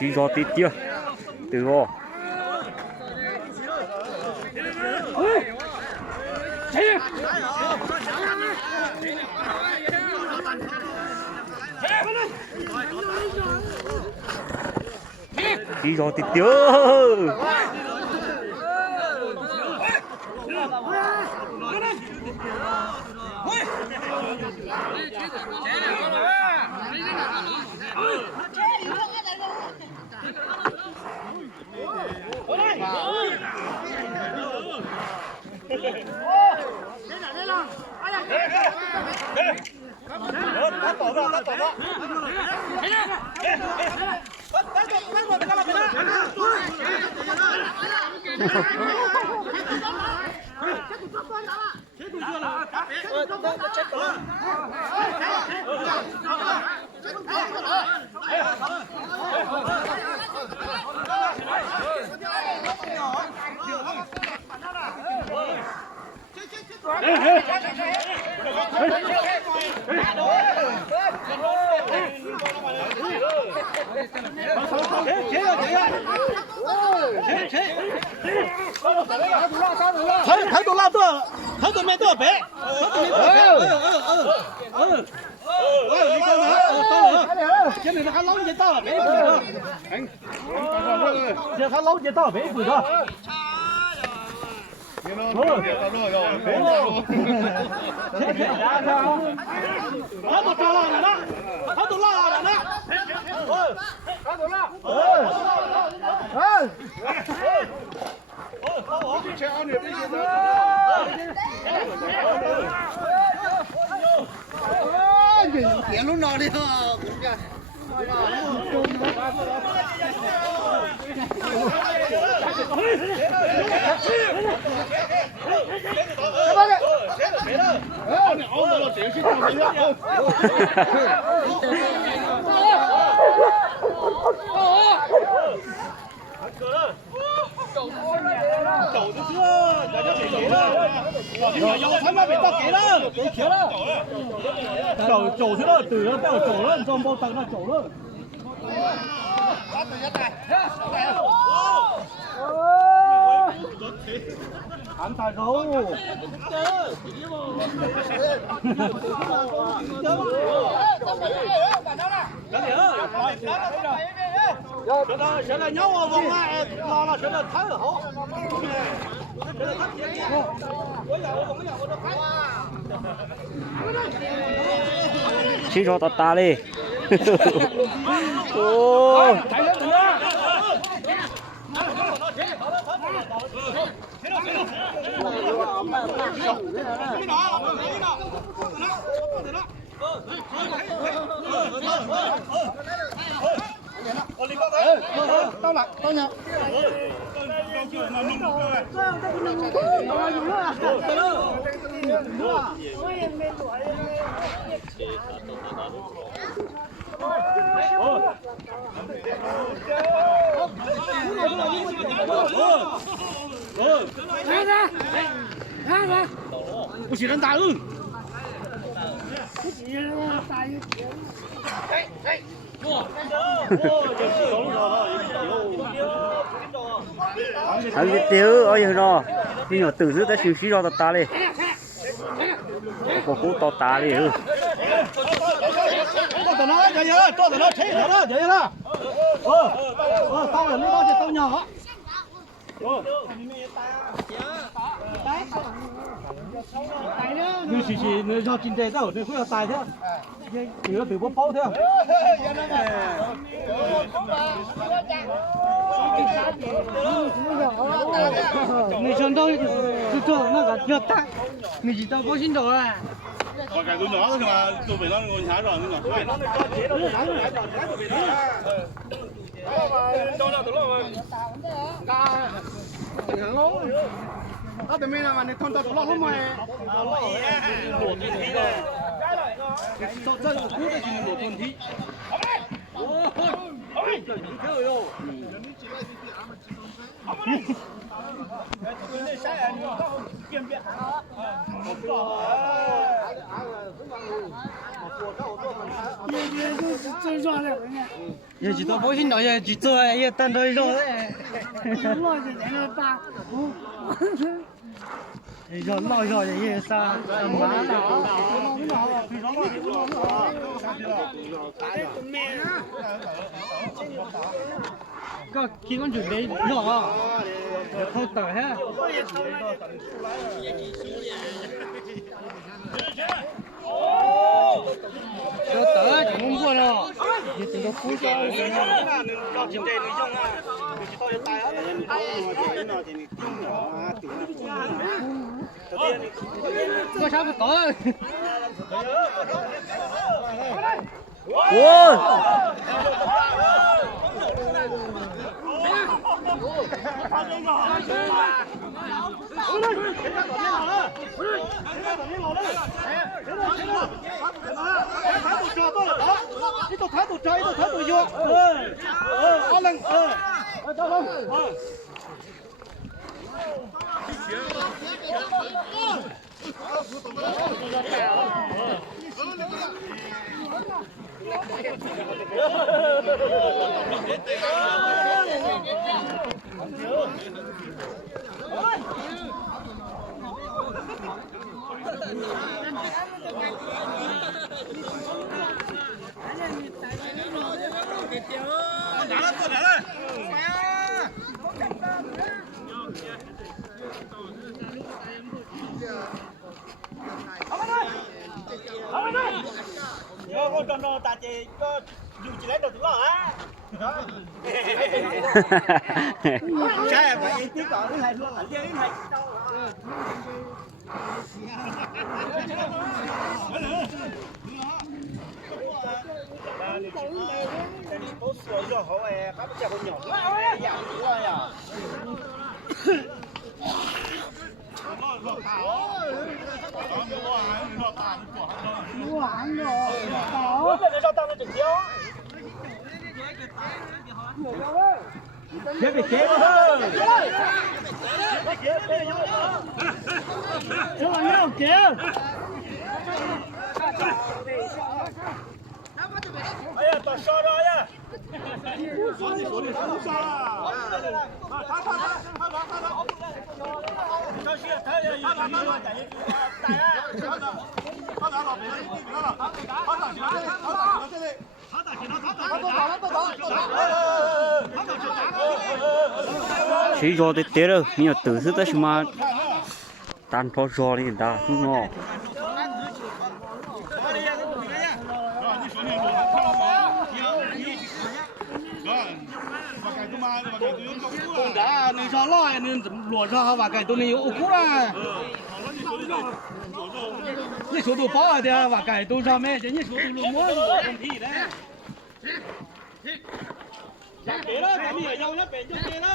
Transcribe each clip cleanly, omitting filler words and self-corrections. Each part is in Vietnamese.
Chỉ do tít chưa từ vô chỉ do tít chưa thấy tôi lao tôi thấy tôi mẹ tôi bé cái này nó khá lâu vậy tao là bé giờ khá lâu vậy tao bé quỷ đó thấy tôi cho là đó thấy tôi lo là đó tiền lúc nào đi Chậu thứ xưa, giờ nó bị đó. Thấy mà bị tao kể đó. Kể đó. Chậu thứ đó từ nó tao chậu đó, trong bao tầng nó chậu đó. Anh tài gấu. Sẽ là nhau vào vòng lại, là sẽ là thái ở hậu. chỉ cho tao ta đi ô tao lại tao nhậu不许人打人。anh biết tiêu ôi giờ nó đi nhỏ từ dưới tới xíu xíu cho tao ta đi có cú tao ta đi Tao nó vậy đó, tao nó thế đó, vậy đó. Tao là nó cho tao nhỏ. Như chỉ nó do kinh tế tao, nó không là tài thế. Chỉ là từ bố pháo thế.你想到就做那个要大，你知道高兴到了。我改做nhỏ thôi mà tôi phải nó ngồi nhá rồi nó nhỏ thôi. Đó tụi mình là mà thôn tao tụi nó không mày. Sao chân của cú đây chỉ một con thí. 也知道保险岛也去做，也等到肉嘞。老少也啥麻了。个基本准备肉啊，好等哈。要等就弄过了，你等到空调。我差不多。Yo con nó ta chỉ có dù chỉ lấy được thứ đó á. Cái phải tiếp cận cái này luôn, cái này. Có sữa rồi họ các trẻ con nhỏ giảm rồi à. mua ăn rồi. Để cho tao lên chừng chiếu. Chế bị chế thôi. Cho anh nhau kìa. Ây da, tao so rồi á. chỉ cho tới tết rồi mình tự sự tới mà tan phao giò đi đã không ngon Con đã nên sao lo nên lúa sao và cái tôi này ô cú à. Như số đồ bao thì và cái tôi sao mẹ chỉ như số đồ mua không thì đấy. Kể đó, cái gì ở nhau nhất về cho kể đó.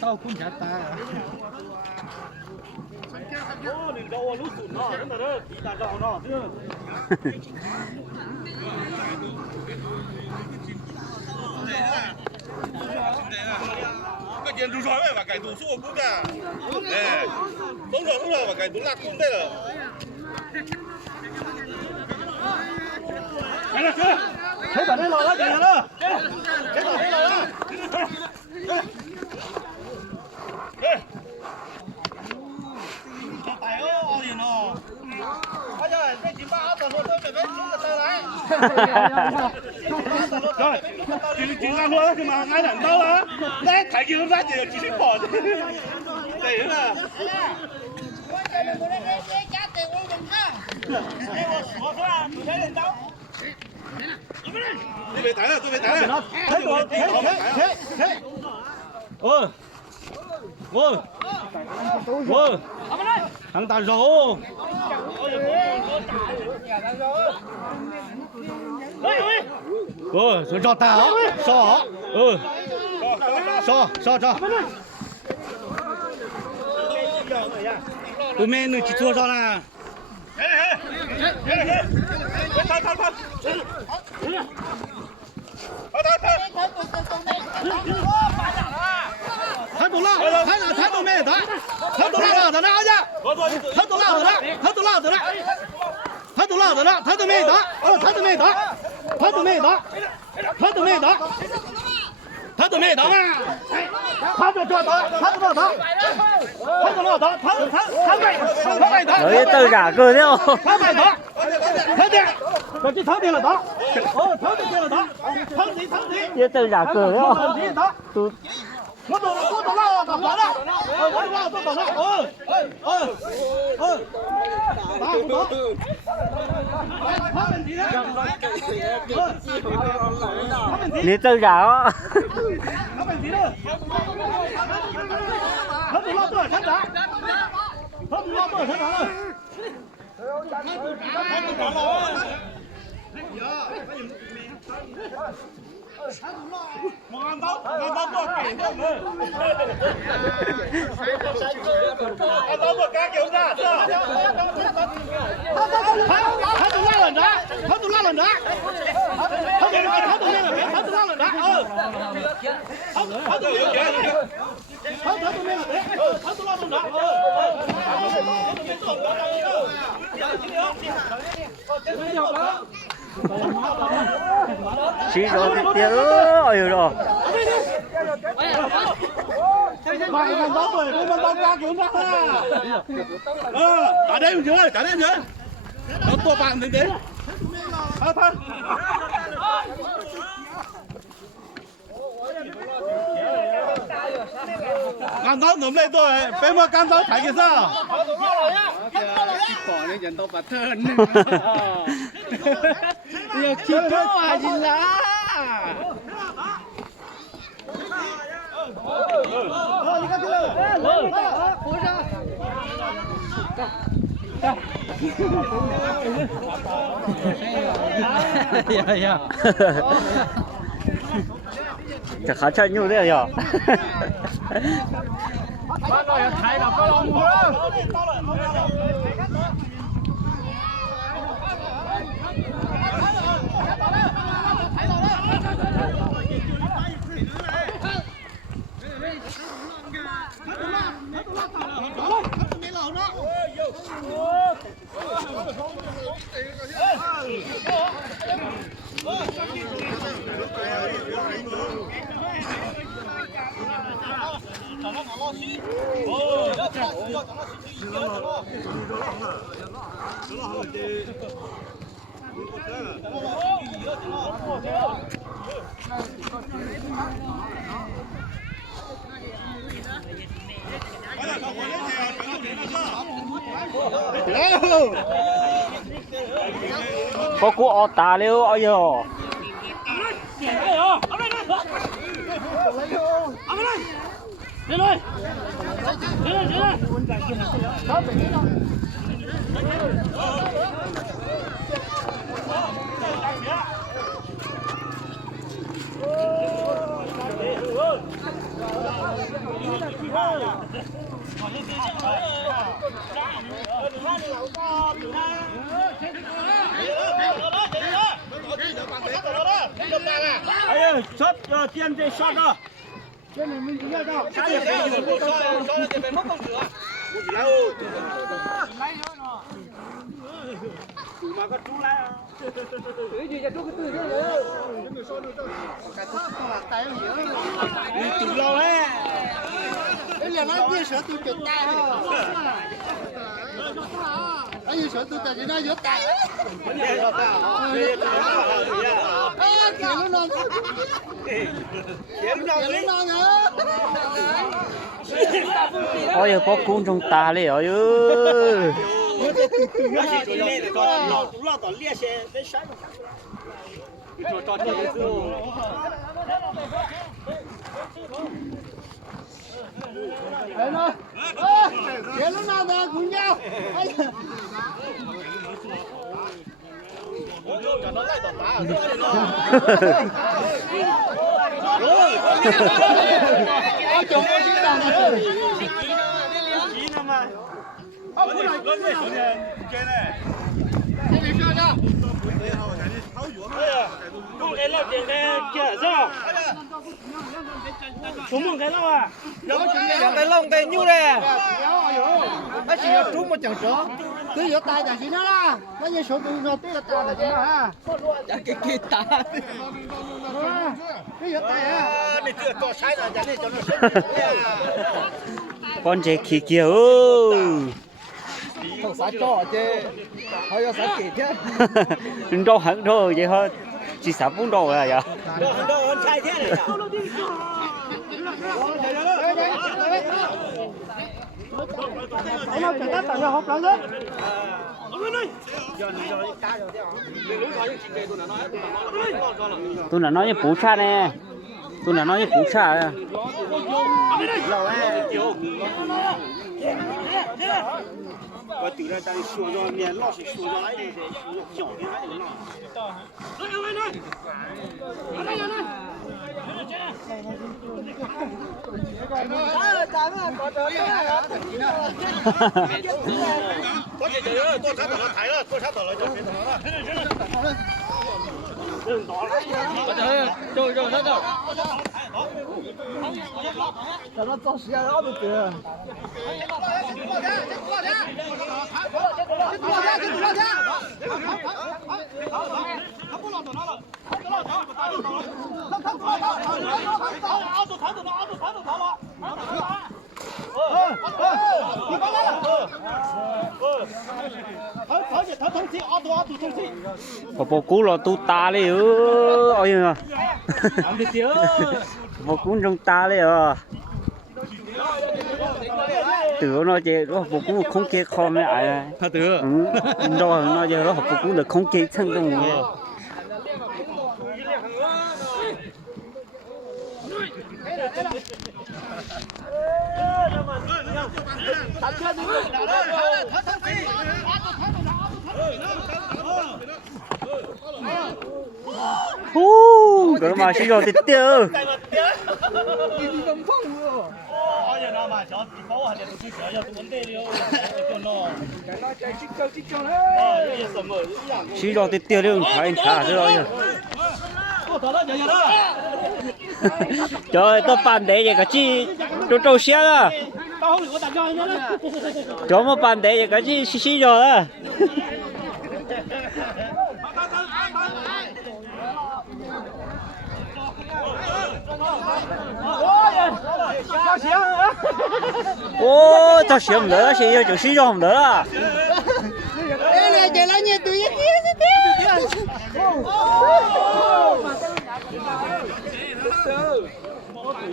Tao cũng chả ta. Ô, đừng đâu lú sụn nó, đúng rồi đó, ta rau nó chứ. cái chuyện rủi ro và cái tủ số cũng cả nè không rồi và cái tủ lạc cũng đây là thấy bạn ấy lo đó kìa đó thấy bạn ấy lo đó tại ơi gì nó bây giờ cái chị ba tao luôn tôi phải xuống cái tơ đấy rồi chị ra luôn thì mà ngay đằng đâu á đấy thấy kia ra thì chị sẽ bỏ đấy là tôi về tải rồi tôi về tải rồi thế rồi thế ôi ôi ôi thằng ta rổ ôi rồi cho tao so so tụi men chỉ thua cho là 他走了，他都没打，他走了，在那儿去，他走了，在那，他走了，在那，他走了，在那，他都没打，他都没打，他都没打，他都没打，他都没打，他就这打，他就这打，他就这打，他没打，有一队长个掉，他没打，他的，这就他的了打，他的了打，他的，一隊長個掉，都我走了，打完了，我走了，打不打？他问题呢？你隊長，他问题呢？他走了多少场打？他走了多少场打了？我按照做给的门，按照做该给的，他都拉了着，他都拉了着，他都拉了着，他都拉了着，他都没了着，他都没了着，他都拉了着。chỉ rồi cái tiền ơi rồi mày còn đó rồi tôi còn ra kiểu ra cả đây chưa nó to bằng đến đấy thôi干刀准备做，别莫干刀抬起上。bỏ lên dần tao bật thân nhiều chi có à gì là chắc khá chân nhiều đấy nhở bắt đầu thấy là có lòng mua có cú ở tà liêu ơi yo哎，shot tiền这 shot 的，这你们要到，他也没有，shot 这边没工资啊，我来哦，来呢，马个猪来啊，对对，这猪个对对对，没说这，该他了，带有油，你猪了嘞，这两个别说都就带哈。哎，有时候都在这那就带。ôi giờ có cung trong tà liêu ơi来呢，别弄那个姑娘，找到赖到打，我怎么知道呢？急呢吗？不是，我这兄弟真的，这里上上。哎呀，弄来了，这个介绍。cái lông cái nhu đây nó chỉ có trúng một chẳng chó cứ yếu tay là gì nữa là nó như số tụi nó tí là tay là gì nữa ha cái kia tay cứ yếu tay ha này chưa có sai là này cho nó con trẻ kia kia ơi không xả cho chứ thôi có xả kịp chứ đừng đâu hẳn thôi vậy thôi chỉ xả bốn đồ là vậy đâu con trai thế này nó chẳng tắt là học lắm đó tôi là nói như phú cha nè tôi là nói như phú cha nè我丢了，咱的学校面老是学校来的，教的还有那。多几人，多差到了，抬了，多差到了，就别走了。咱们找时间熬不得。bộ bộ cũ là tu ta đấy ư ôi à bộ cũ trong ta đấy à từ nó chơi nó bộ cũ không kê kho mấy ai他得，rồi nó giờ nó học bộ cũ được không kê chân trong cái mà chỉ rồi thì tiêu chỉ rồi thì tiêu luôn phải thả rồi trời tôi bàn để vậy cả chi cho trâu xe đó cho một bàn để vậy cả chi xí rồi á ô tao xí không đỡ xí cho xí không đỡ à đây là chỉ là nhiệt tuổi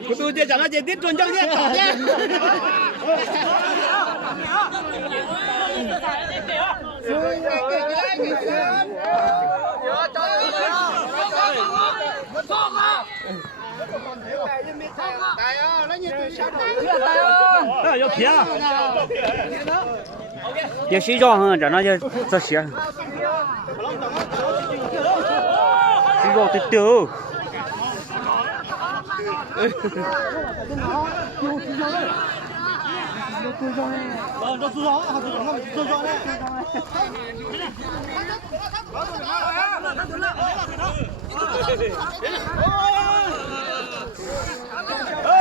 我都在讲了，这得专家去打的。要皮啊！ giờ xí cho hơn cho nó cho xí xí rồi từ từ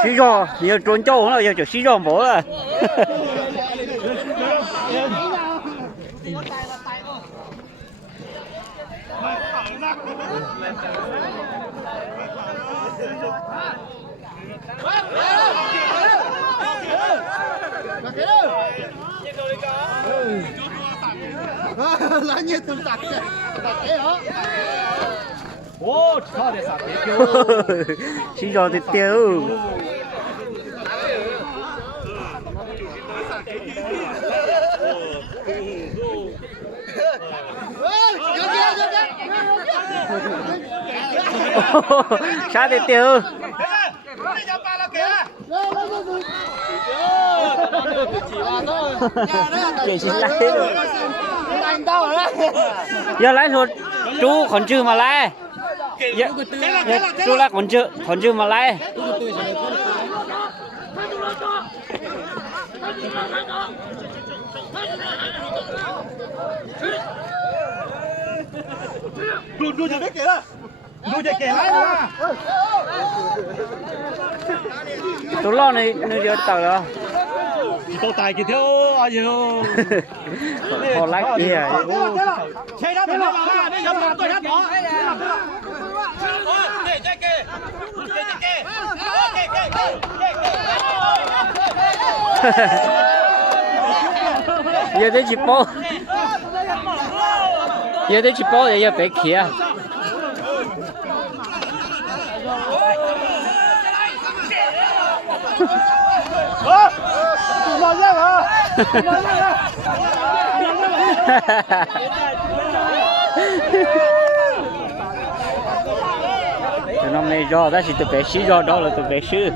xí rồi nhiều trốn châu nó giờ chỉ xí rồi bố rồi là nhiệt tuổi sạc thế đó ô, sao để sạc thế kêu? xí rồi thì tiêu sao thì tiêu chị xin lái giờ lái rồi chú còn chưa mà lái chú lái còn chưa mà lái Đùn cho biết kìa. Đu chạy kẻ lái rồi. tụi lo này nơi giờ tàu đó Tàu tài kìa theo ai nhiều. họ lái kia Chạy ra phải làm ha, bây giờ tôi hát đó. giờ tới chụp bó giờ tới chụp bó thì giờ phải kia Lo ra hả? cái năm nay do ta chỉ từ bé xí do đó là từ bé sư